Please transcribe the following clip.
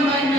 naman